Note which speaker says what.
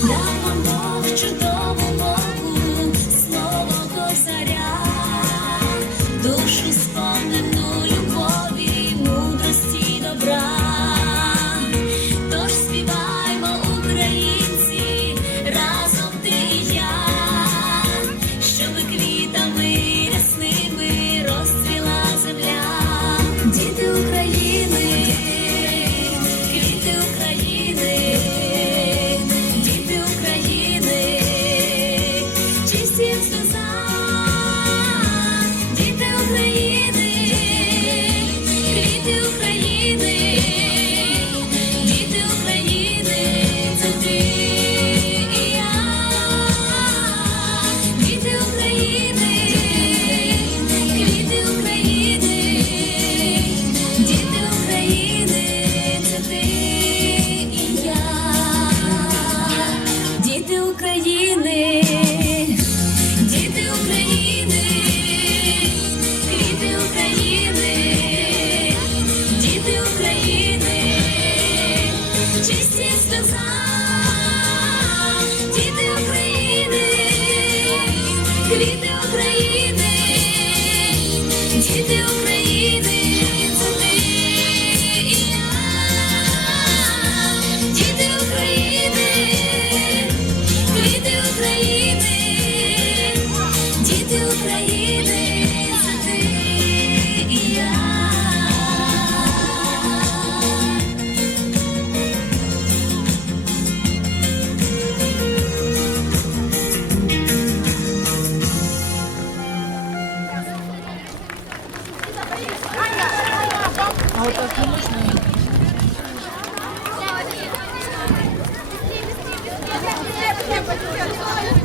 Speaker 1: Чудовому слово козаря, душі спомнено. Tasty діти України, це і я, діти України, квіти України, діти України. А вот так не можно? Thank you.